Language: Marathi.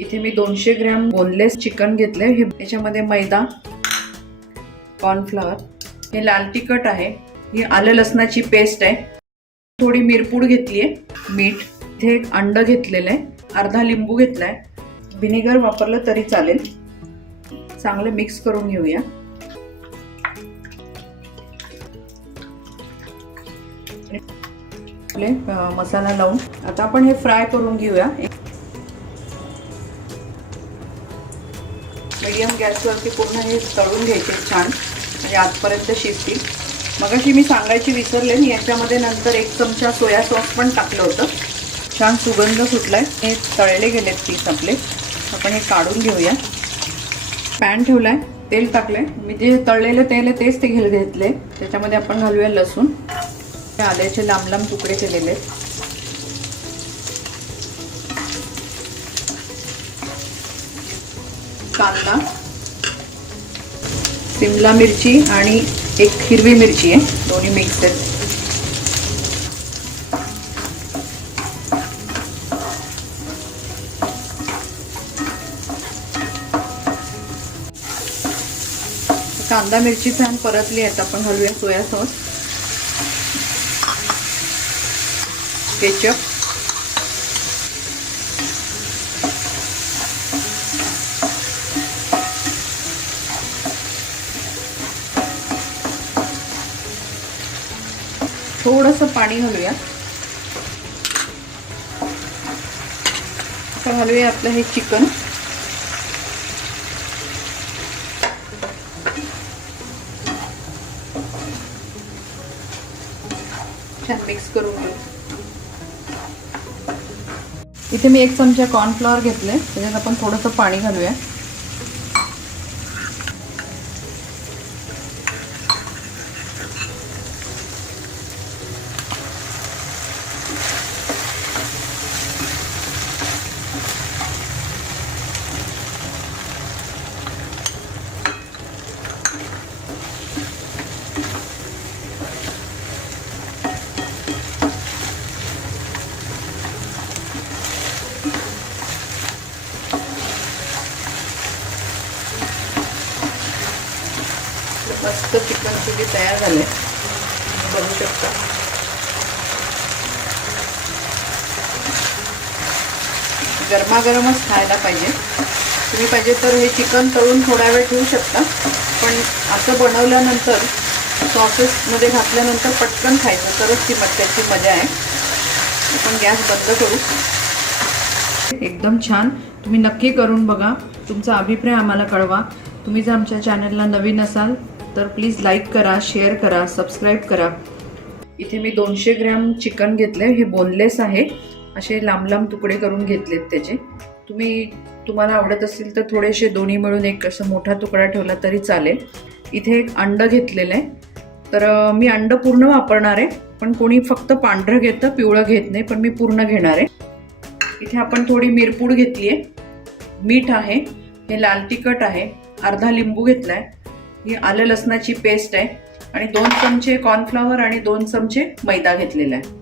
इथे मी 200 ग्रॅम बोनलेस चिकन घेतले। हे याच्यामध्ये मैदा, कॉर्नफ्लॉवर, हे लाल तिखट आहे, ही आलं लसणाची पेस्ट आहे, थोडी मिरपूड घेतली आहे, मीठ, इथे एक अंड घेतलेलं आहे, अर्धा लिंबू घेतलाय, व्हिनेगर वापरलं तरी चालेल। चांगलं मिक्स करून घेऊया। मसाला लावून आता आपण हे फ्राय करून घेऊया। मीडियम गॅसवरती पूर्ण हे तळून घ्यायचे छान, म्हणजे आतपर्यंत शिजतील। मगाशी मी सांगायची विसरले, मी याच्यामध्ये नंतर 1 चमचा सोया सॉस पण टाकलं होतं। छान सुगंध सुटलाय। हे तळले गेलेत पीस आपले, आपण हे काढून घेऊया। पॅन ठेवलाय, तेल टाकलंय, मी जे तळलेलं तेल आहे तेच तेल घेतले। त्याच्यामध्ये आपण घालूया लसूण, आल्याचे लांब लांब तुकडे केलेले, कांदा, शिमला मिरची आणि एक हिरवी मिरची आहे, दोन्ही मिक्स आहेत। कांदा मिरची छान परतली आहेत, आपण घालूया सोया सॉस, केचप, थोडंसं पाणी घालूया। आता घालूया आपलं हे चिकन, छान मिक्स करून घेऊ। इथे मी 1 चमचा कॉर्नफ्लॉवर घेतले, त्याच्यात आपण थोडंसं पाणी घालूया। मस्त चिकन चिली तयार झाले, बघू शकता। गरमागरमच खायला पाहिजे। तुम्ही पाहिजे तर हे चिकन तळून थोडा वेळ ठेवू शकता, पण असं बनवल्यानंतर सॉसेसमध्ये घातल्यानंतर पटकन खायचं, तरच ती त्याची मजा आहे। आपण गॅस बंद करू। एकदम छान, तुम्ही नक्की करून बघा, तुमचा अभिप्राय आम्हाला कळवा। तुम्ही जर आमच्या चॅनलला नवीन असाल तर प्लीज लाईक करा, शेअर करा, सबस्क्राईब करा। इथे मी 200 ग्रॅम चिकन घेतले, हे बोनलेस आहे, असे लांब लांब तुकडे करून घेतलेत त्याचे। तुम्हाला आवडत असेल तर थोडेसे दोन्ही मिळून एक असं मोठा तुकडा ठेवला तरी चालेल। इथे एक अंड घेतलेलं आहे, तर मी अंड पूर्ण वापरणार आहे, पण कोणी फक्त पांढरं घेतं, पिवळं घेत नाही, पण मी पूर्ण घेणार आहे। इथे आपण थोडी मिरपूड घेतली आहे, मीठ आहे, हे लाल तिखट आहे, अर्धा लिंबू घेतलाय, ही आलं लसणाची पेस्ट आहे, आणि 2 चमचे कॉर्नफ्लॉवर आणि 2 चमचे मैदा घेतलेला आहे।